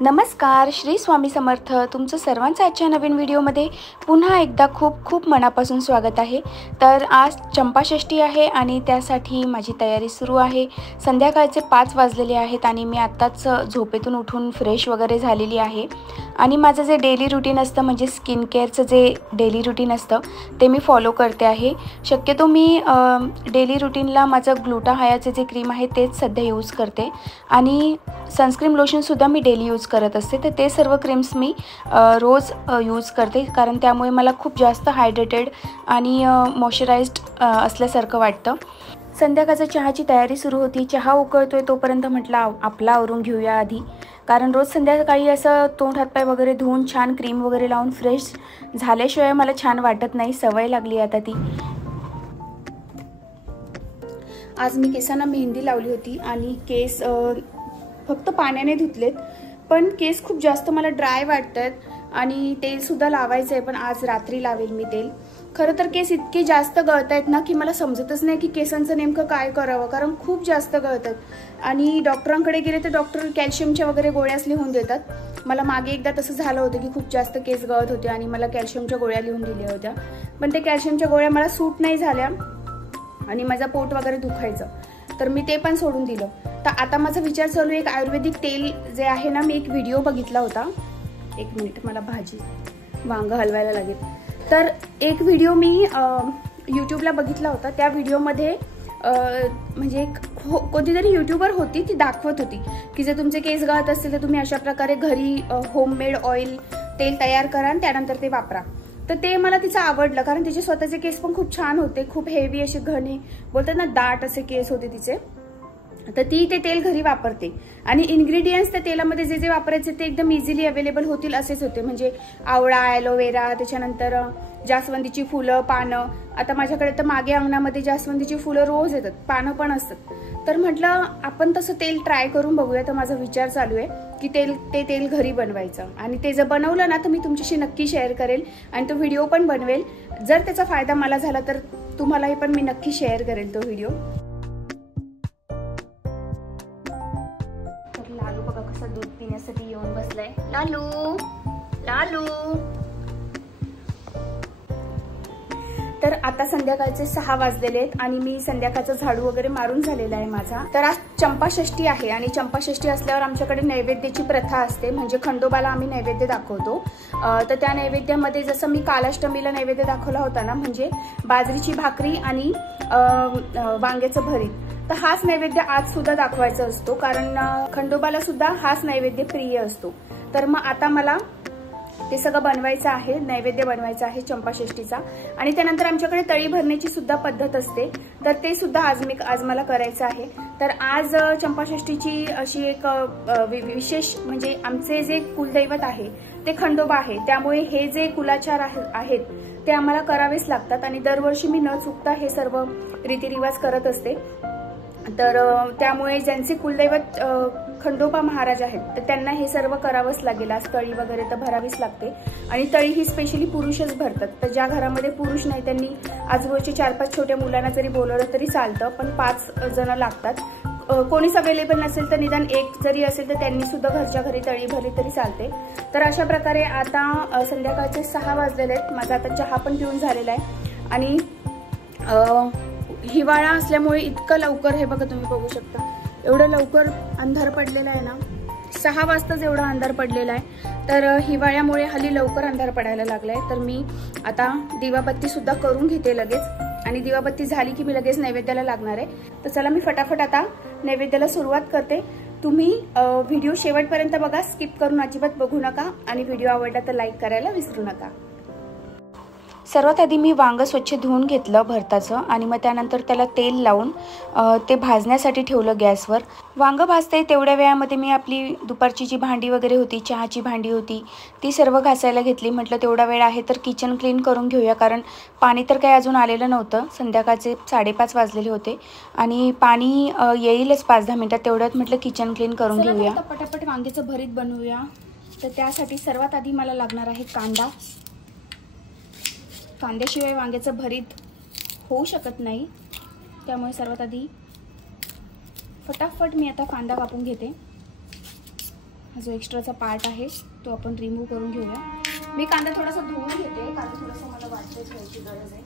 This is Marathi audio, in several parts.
नमस्कार, श्री स्वामी समर्थ. तुमचं सर्वांचं आजच्या नवीन व्हिडिओमध्ये पुन्हा एकदा खूप खूप मनापासून स्वागत आहे. तर आज चंपाषष्ठी आहे आणि त्यासाठी माझी तयारी सुरू आहे. संध्याकाळचे 5 वाजलेले आहेत आणि मी आत्ताच झोपेतून उठून फ्रेश वगैरे झालेली आहे. आणि माझं जे डेली रुटीन असतं म्हणजे स्किन केअरचं जे डेली रुटीन असतं ते मी फॉलो करते आहे. शक्यतो मी डेली रुटीनला माझं ग्लुटाहायाचे जे क्रीम आहे तेच सध्या यूज करते आणि सनस्क्रीन लोशनसुद्धा मी डेली यूज करत असते. तर ते सर्व क्रीम्स मी रोज यूज करते कारण त्यामुळे मला खूप जास्त हायड्रेटेड आणि मॉइश्चराइज्ड असल्यासारखं वाटतं. संध्याकाळच्या चहाची तयारी सुरू होती. चहा उकळतोय तोपर्यंत म्हटलं आपला आवरून घेऊया आधी, कारण रोज संध्याकाळी असं तोंड हातपाय वगैरे धुवून छान क्रीम वगैरे लावून फ्रेश झाल्याशिवाय मला छान वाटत नाही. सवय लागली आता ती. आज मी केसांना मेहंदी लावली होती आणि केस फक्त पाण्याने धुतलेत, पण केस खूप जास्त मला ड्राय वाटतात आणि तेलसुद्धा लावायचं आहे, पण आज रात्री लावेल मी तेल. खरं तर केस इतके जास्त गळत आहेत ना की मला समजतच नाही की केसांचं नेमकं काय करावं, कारण खूप जास्त गळतात. आणि डॉक्टरांकडे गेले तर डॉक्टर कॅल्शियमच्या वगैरे गोळ्याच लिहून देतात. मला मागे एकदा तसं झालं होतं की खूप जास्त केस गळत होते आणि मला कॅल्शियमच्या गोळ्या लिहून दिल्या होत्या, पण ते कॅल्शियमच्या गोळ्या मला सूट नाही झाल्या आणि माझा पोट वगैरे दुखायचं, तर मी ते पण सोडून दिलं. तर आता माझा विचार चालू आहे एक आयुर्वेदिक तेल जे आहे ना, मी एक व्हिडिओ बघितला होता. एक मिनिट, मला भाजी वांग हलवायला लागेल. तर एक व्हिडिओ मी यूट्यूबला बघितला होता. त्या व्हिडिओमध्ये म्हणजे कोणतीतरी यूट्यूबर होती, ती दाखवत होती की जर तुमचे केस गळत असतील तर तुम्ही अशा प्रकारे घरी होममेड ऑइल तेल तयार करा आणि त्यानंतर ते वापरा. तर ते मला तिचं आवडलं कारण तिचे स्वतःचे केस पण खूप छान होते, खूप हेवी असे घने बोलतात ना दाट असे केस होते तिचे. तर ती ते तेल घरी वापरते आणि इन्ग्रेडियंट्स त्या तेलामध्ये जे जे वापरायचे ते एकदम इझिली अवेलेबल होतील असेच होते. म्हणजे आवळा, ॲलोवेरा, त्याच्यानंतर जास्वंदीची फुलं, पानं. आता माझ्याकडे तर मागे अंगणामध्ये जास्वंदीची फुलं रोज येतात, पानं पण असतात. तर म्हटलं आपण तसं तेल ट्राय करून बघूया. तर माझा विचार चालू आहे की ते तेल घरी बनवायचं आणि ते जर बनवलं ना तर मी तुमच्याशी नक्की शेअर करेल आणि तो व्हिडिओ पण बनवेल. जर त्याचा फायदा मला झाला तर तुम्हालाही पण मी नक्की शेअर करेल तो व्हिडिओ. लालू बघा कसा दूध पिण्यासाठी येऊन बसलाय. लालू लालू. तर आता संध्याकाळचे 6 वाजलेले आहेत आणि मी संध्याकाळचा झाडू वगैरे मारून झालेला आहे माझा. तर आज चंपाषष्ठी आहे आणि चंपाषष्ठी असल्यावर आमच्याकडे नैवेद्याची प्रथा असते, म्हणजे खंडोबाला आम्ही नैवेद्य दाखवतो. तर त्या नैवेद्यामध्ये जसं मी कालाष्टमीला नैवेद्य दाखवला होता ना, म्हणजे बाजरीची भाकरी आणि वांग्याचं भरीत, तर हाच नैवेद्य आज सुद्धा दाखवायचा असतो कारण खंडोबाला सुद्धा हाच नैवेद्य प्रिय असतो. तर मग आता मला ते सगळं बनवायचं आहे, नैवेद्य बनवायचा आहे चंपाषष्ठीचा. आणि त्यानंतर आमच्याकडे तळी भरण्याची सुद्धा पद्धत असते, तर ते सुद्धा आज मला करायचं आहे. तर आज चंपाषष्ठीची अशी एक विशेष म्हणजे आमचे जे कुलदैवत आहे ते खंडोबा आहे, त्यामुळे हे जे कुलाचार आहेत ते आम्हाला करावेच लागतात आणि दरवर्षी मी न चुकता हे सर्व रीतिरिवाज करत असते. तर त्यामुळे ज्यांचे कुलदैवत खंडोबा महाराज आहेत तर त्यांना हे सर्व करावंच लागेल. आज तळी वगैरे तर भरावीच लागते आणि तळी ही स्पेशली पुरुषच भरतात. तर ज्या घरामध्ये पुरुष नाही त्यांनी आजूबाजूचे 4-5 छोट्या मुलांना जरी बोलवलं तरी चालतं, पण 5 जण लागतात. कोणीच अवेलेबल नसेल तर निदान 1 जरी असेल तर त्यांनी सुद्धा घरच्या घरी तळी भरली तरी चालते. तर अशा प्रकारे आता संध्याकाळचे 6 वाजलेले आहेत. माझा आता चहा पण पिऊन झालेला आहे आणि हिवाळा असल्यामुळे इतकं लवकर, हे बघा तुम्ही बघू शकता एवढं लवकर अंधार पडलेला आहे ना, 6 वाजताच एवढा अंधार पडलेला आहे. तर हिवाळ्यामुळे हल्ली लवकर अंधार पडायला लागलाय. तर मी आता दिवाबत्ती सुद्धा करून घेते लगेच आणि दिवाबत्ती झाली की मी लगेच नैवेद्याला लागणार आहे. तर चला मी फटाफट आता नैवेद्याला सुरुवात करते. तुम्ही व्हिडिओ शेवटपर्यंत बघा, स्किप करून अजिबात बघू नका आणि व्हिडिओ आवडला तर लाईक करायला विसरू नका. सर्वात आधी मी वांग स्वच्छ धुवून घेतलं भरताचं आणि मग त्यानंतर त्याला तेल लावून ते भाजण्यासाठी ठेवलं गॅसवर. वांग भाजते तेवढ्या वेळामध्ये मी आपली दुपारची जी भांडी वगैरे होती, चहाची भांडी होती, ती सर्व घासायला घेतली. म्हटलं तेवढा वेळ आहे तर किचन क्लीन करून घेऊया, कारण पाणी तर काही अजून आलेलं नव्हतं. संध्याकाळचे 5:30 वाजलेले होते आणि पाणी येईलच 5-10 मिनिटात. तेवढ्यात म्हटलं किचन क्लीन करून घेऊया. पटापट वांग्याचं भरीत बनवूया. तर त्यासाठी सर्वात आधी मला लागणार आहे कांदा. कांद्याशिवाय वांग्याचं भरीत होऊ शकत नाही, त्यामुळे सर्वात आधी फटाफट मी आता कांदा कापून घेते. हा जो एक्स्ट्राचा पार्ट आहे तो आपण रिमूव्ह करून घेऊया। मी कांदा थोडासा धुवून घेते, कांदा थोडासा मला वाटतं ठेवायची गरज आहे।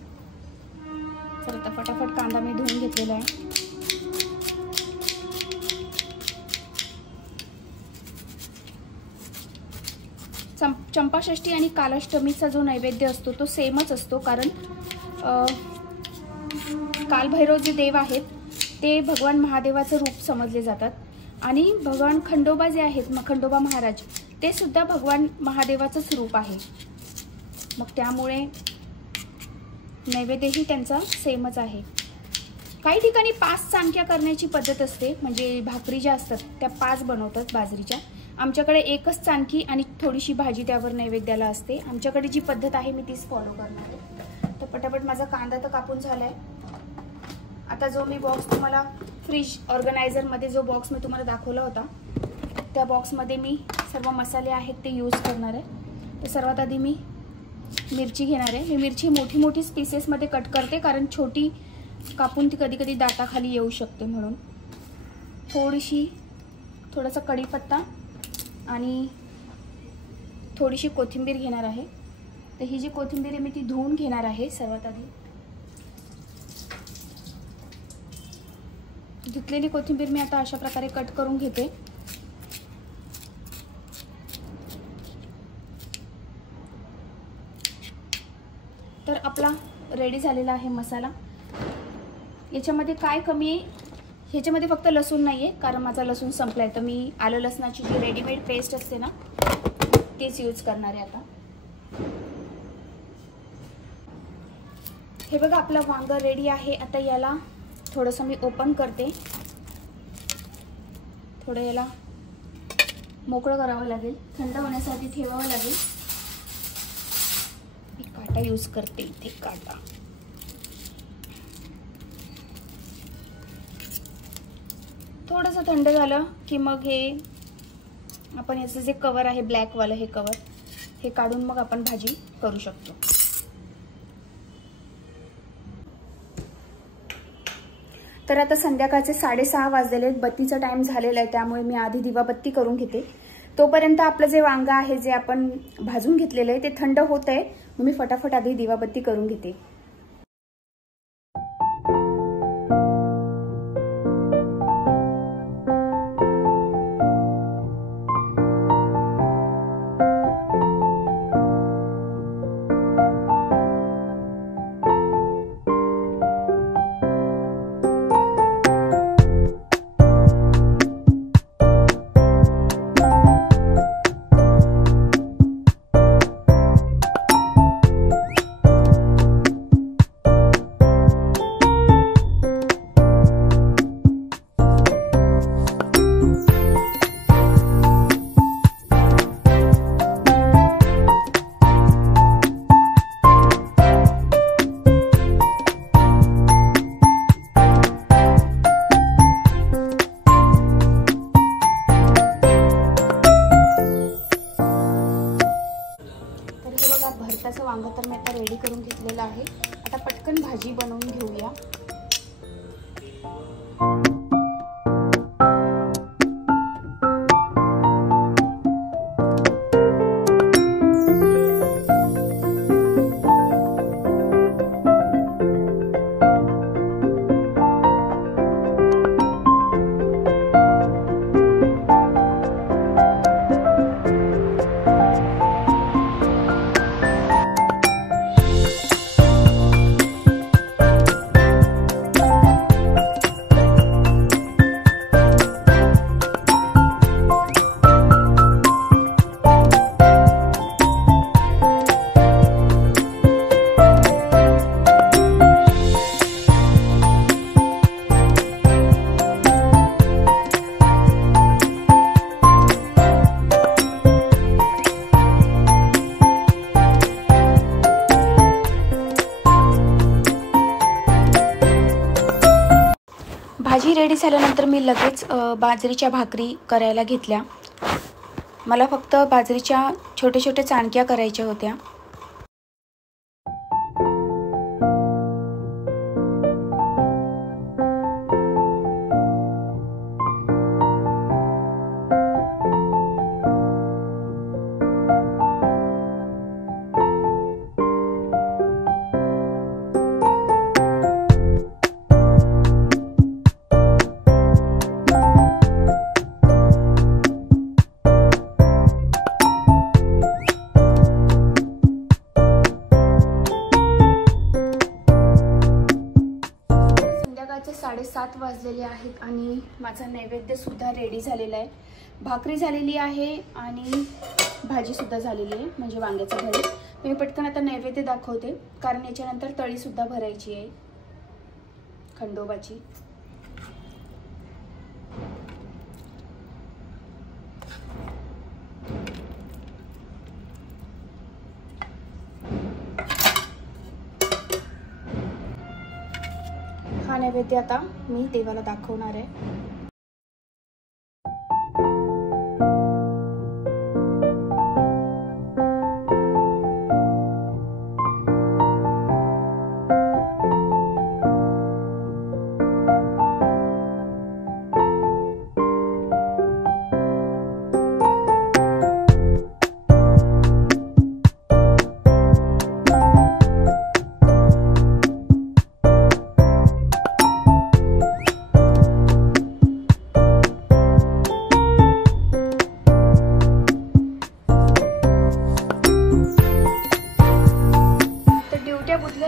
तर आता फटाफट कांदा मी धुवून घेतलेला आहे। चंपाषष्ठी आणि कालाष्टमीचा जो नैवेद्य असतो तो सेमच असतो, कारण कालभैरव जे देव आहेत ते भगवान महादेवाचं रूप समजले जातात आणि भगवान खंडोबा जे आहेत, खंडोबा महाराज, ते सुद्धा भगवान महादेवाचंच रूप आहे। मग त्यामुळे नैवेद्यही त्यांचा सेमच आहे। काही ठिकाणी 5 चाणक्या करण्याची पद्धत असते, म्हणजे भाकरी ज्या असतात त्या 5 बनवतात बाजरीच्या। आमच्याकडे एकच चाणकी आणि थोडीशी भाजी त्यावर नैवेद्याला असते। आमच्याकडे जी पद्धत आहे मी तीच फॉलो करणार आहे। तर पटापट माझा कांदा तर कापून झालाय। आता जो मी बॉक्स तुम्हाला फ्रीज ऑर्गनायझरमध्ये जो बॉक्स मी तुम्हाला दाखवला होता त्या बॉक्समध्ये मी सर्व मसाले आहेत ते यूज करणार आहे। तर सर्वात आधी मी मिरची घेणार आहे। मी मिरची मोठी मोठी पीसेसमध्ये कट करते, कारण छोटी कापून ती कधी कधी दाताखाली येऊ शकते म्हणून। थोडासा कढीपत्ता आणि थोडीशी कोथिंबीर घेणार आहे। तर ही जी कोथिंबीर आहे मी ती धुवून घेणार आहे। सर्वात आधी धुतलेली कोथिंबीर मी आता अशा प्रकारे कट करून घेते। तर आपला रेडी झालेला आहे मसाला। याच्यामध्ये काय कमी आहे, ह्याच्यामध्ये फक्त लसूण नाही आहे, कारण माझा लसूण संपलाय। तर मी आलं लसणाची जी रेडीमेड पेस्ट असते ना तीच यूज करणार आहे आता। हे बघा आपला वांग रेडी आहे। आता याला थोडंसं मी ओपन करते, थोडं याला मोकळं करावं लागेल, थंड होण्यासाठी ठेवावं लागेल। मी काटा यूज करते इथे, काटा। थोडंसं थंड झालं की मग हे आपण याचं जे कवर आहे ब्लॅकवालं, हे कवर हे काढून मग आपण भाजी करू शकतो। तर आता संध्याकाळचे 6:30 वाजलेले आहेत, बत्तीचा टाइम झालेला आहे, त्यामुळे मी आधी दिवाबत्ती करून घेते। तोपर्यंत आपलं जे वांग आहे जे आपण भाजून घेतलेलं आहे ते थंड होत आहे, मी फटाफट आधी दिवाबत्ती करून घेते। भरताचं वांग तर मी आता रेडी करून घेतलेलं आहे। आता पटकन भाजी बनवून घेऊया। भाजी रेडी झाल्यानंतर मी लगेच बाजरीच्या भाकरी करायला घेतल्या। मला फक्त बाजरीच्या छोटे छोटे चाणक्या करायच्या होत्या। 7 वाजलेले आहेत आणि माझा नैवेद्य सुद्धा रेडी झालेला आहे. भाकरी झालेली आहे आणि भाजी सुद्धा झालेली आहे, म्हणजे वांग्याचं भरीत. मी पटकन आता नैवेद्य दाखवते, कारण याच्यानंतर तळी सुद्धा भरायची आहे खंडोबाची. हा नैवेद्य आता मी देवाला दाखवणार आहे.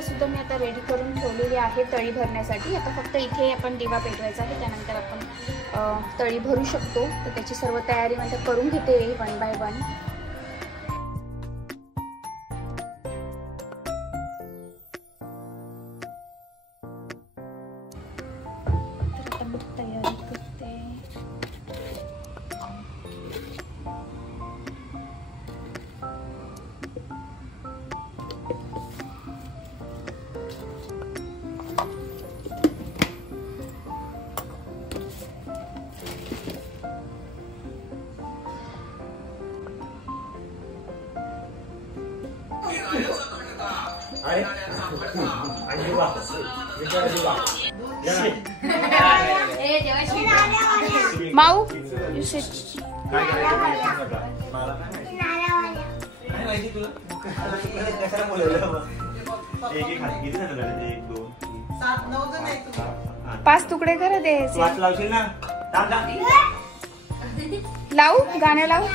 सुद्धा मी आता रेडी करून ठेवलेली आहे तळी भरण्यासाठी. आता फक्त इथे आपण दिवा पेटवायचा आहे, त्यानंतर आपण तळी भरू शकतो. तर त्याची सर्व तयारी म्हणजे करून घेते 1 बाय 1. तर आपण तयारी करते. माऊ पाच तुकडे कर दे. लावू गाणं लावू.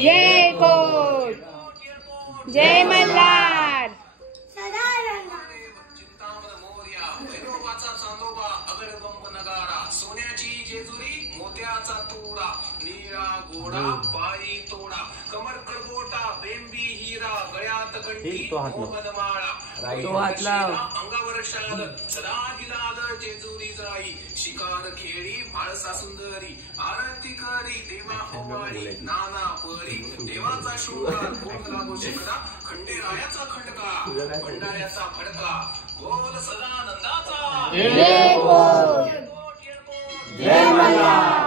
जय कोट, जय मल्हार. सोन्याची जेजुरी मोत्याचा तोडा, निळा घोडा बाई तोडा, कमर करगोटा बेंबी हिरा, गळ्यात कंठी मोहनमाळा, अंगावर शाल सदा हिलाल जेजुरी जाई, शिकार खेळी म्हाळसा सुंदरी, आरती करी देवा ओवाळी, नाना परी देवाचा शृंगार, कोणला गोशिखरा खंडेरायाचा खंडका, भंडाऱ्याचा फडका, बोल सदानंदाचा जय कोट, जय मल्हार.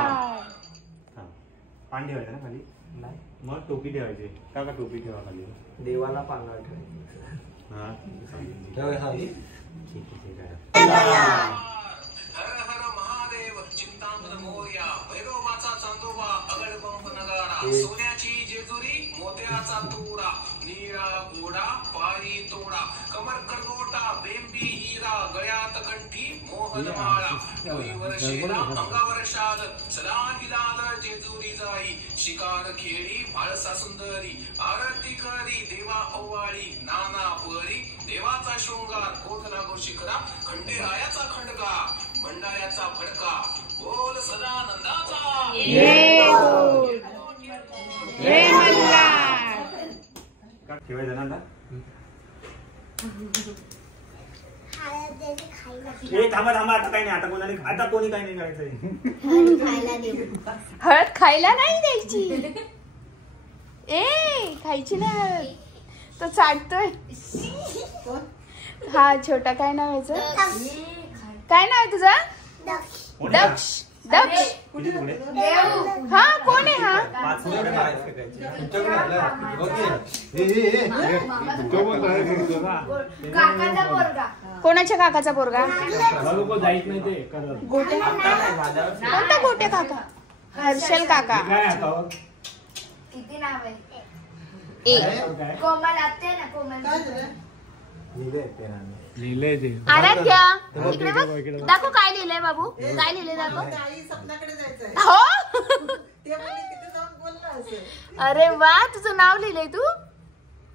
पान ठेवायचं ना खाली, मग टोपी ठेवायची. का टोपी ठेवा खाली, देवाला पानावर ठेवायचं. हा हर हर महादेव चिंतामण मोरया, भैरवाचा चांदोबा अगड पंप नगारा, सोन्याची जेजुरी मोत्याचा तोडा, निळा घोडा पायी तोडा, कमर करगोटा बेंबी हिरा, गळ्यात कंठी मोहनमाळा, डोईवर शेरा अंगावर शाल सदा हिलाल जेजुरी जाई, शिकार खेळी म्हाळसा सुंदरी, आरती करी देवा ओवाळी, नाना परी देवाचा शृंगार, कोठला गोशिखरा खंडेरायाचा खंडका, भंडाऱ्याचा फडका, बोल सदानंदाचा जय कोट, जय मल्हार. ठेवायचं ना. थांबा थांबा, आता काही नाही. आता कोणाने आता कोणी काही नाही करायचंय. हळद खायला नाही द्यायची. खायची नाही हळद. तो चाटतोय. हा छोटा काय नाव याचं, काय नाव आहे तुझं? दक्ष. दक्ष किती पुढे हा कोण आहे हा? कोणाच्या काकाचा पोरगा? गोटे कोणता गोटे काका? हर्षल काका. किती नाव आहे? एक कोमल आत्या ना कोमल. लिहिलंय ते आराध्या इकडे बघ. दाखव काय लिहिलंय बाबू. काय लिहिलंय दाखव. हो अरे वा तुझं नाव लिहिलंय तू.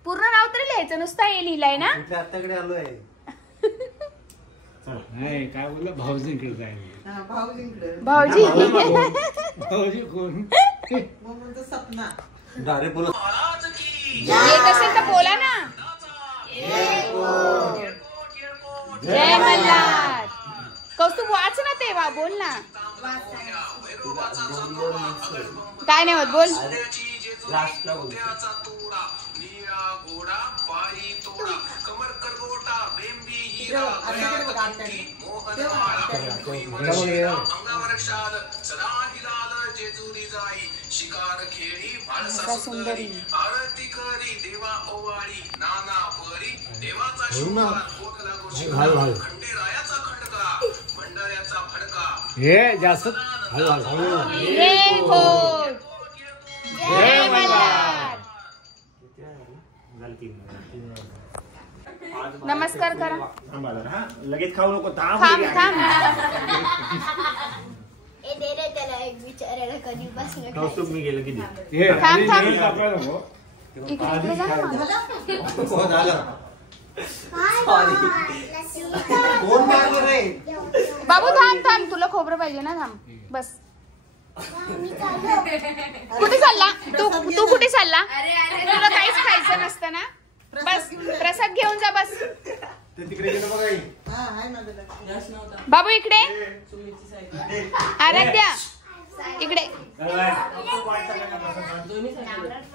पूर्ण नाव तरी लिहायचं नुसतं हे लिहिलंय ना. आत्याकडे आलोय. नाही काय बोललं भाऊजींकडे जायला. भाऊजी भाऊजी कोण? डायरेक्ट बोला. महाराज की येत असेल तर बोला ना. जय मल्हार. कौस्तुभ वाच ना ते वा बोल ना. काय नाही होत बोल. लास्टला बोल. मोत्याचा तोडा निळा घोडा पायी तोडा कमर करगोटा बेंबी हिरा गळ्यात कंठी मोहनमाळा अंगावर शाल सदा हिलाल जेजुरी जाई शिकार खेळी भाळसा सुंदरी आरती करी देवा ओवाळी नाना परी देवाचा शिवकार ओठला गोशिकार खंडेरायाचा खडका भंडाऱ्याचा फडका हे जास्त जय घोड. जय मल्हार. नमस्कार करा. थांबा जरा, हा लगेच खाऊ नको. थांब थांब. ए दे रे त्याला एक विचारायला कधी बसलं कौस्तुभ मी गेलं किती हे थांब, थांब. हे सापडा नको. इकडे जा ना. कोण मारलं रे? बाबू थांब थांब. तुला खोबरं पाहिजे ना. थांब बस. कुठे चालला तू कुठे चालला? तुला काहीच खायचं नसतं ना. बस प्रसाद घेऊन जा बस. तिकडे गेलं बघा. बाबू इकडे. आराध्या इकडे.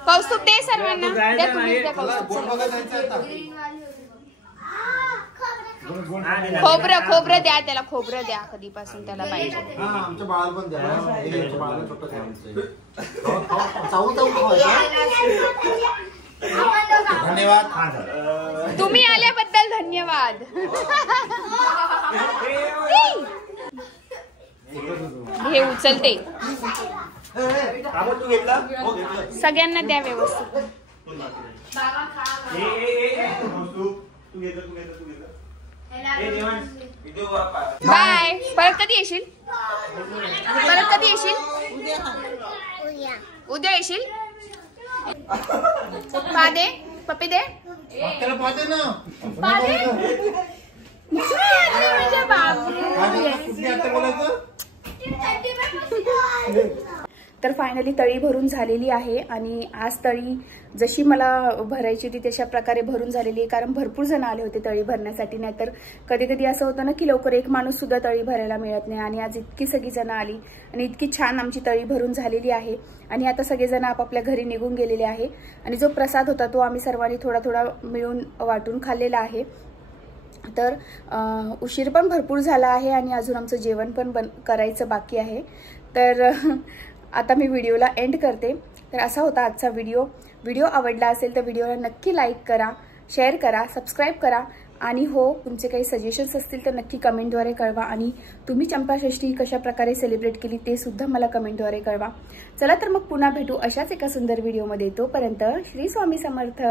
कौस्तुभ दे सर्वांना. द्या तुम्हीच द्या कौस्तुभ. खोबरं द्या त्याला. खोबरं द्या. कधीपासून त्याला पाहिजे. आमच्या बाळाला पण द्या. धन्यवाद. तुम्ही आल्याबद्दल धन्यवाद. हे उचलते. तू घेतला हो घेतलं. सगळ्यांना द्या व्यवस्थित. तू घेतलं. बाय. परत कधी येशील? उद्या येशील. पादे पप्पी दे. पाहते ना. पादे. अरे माझ्या बाबू. तर फायनली तळी भरून झालेली आहे आणि आज तळी जशी मला भरायची होती तशा प्रकारे भरून झालेली आहे. कारण भरपूर जण आले होते तळी भरण्यासाठी. नाहीतर कधी कधी असं होतं ना की लवकर एक माणूस सुद्धा तळी भरायला मिळत नाही. आणि आज इतकी सगळी जण आली आणि इतकी छान आमची तळी भरून झालेली आहे. आणि आता सगळेजण आपापल्या घरी निघून गेलेले आहे. आणि जो प्रसाद होता तो आम्ही सर्वांनी थोडा थोडा मिळून वाटून खाल्लेला आहे. तर उशीर पण भरपूर झाला आहे आणि अजून आमचं जेवण पण करायचं बाकी आहे. तर आता मी व्हिडिओला एंड करते. तर असा होता आजचा व्हिडिओ आवडला असेल तर व्हिडिओला नक्की लाईक करा, शेअर करा, सबस्क्राईब करा. आणि हो तुमचे काही सजेशन्स असतील तर नक्की कमेंटद्वारे कळवा. आणि तुम्ही चंपाषष्ठी कशा प्रकारे सेलिब्रेट केली ते सुद्धा मला कमेंटद्वारे कळवा. चला तर मग पुन्हा भेटू अशाच एका सुंदर व्हिडिओमध्ये. तोपर्यंत श्री स्वामी समर्थ.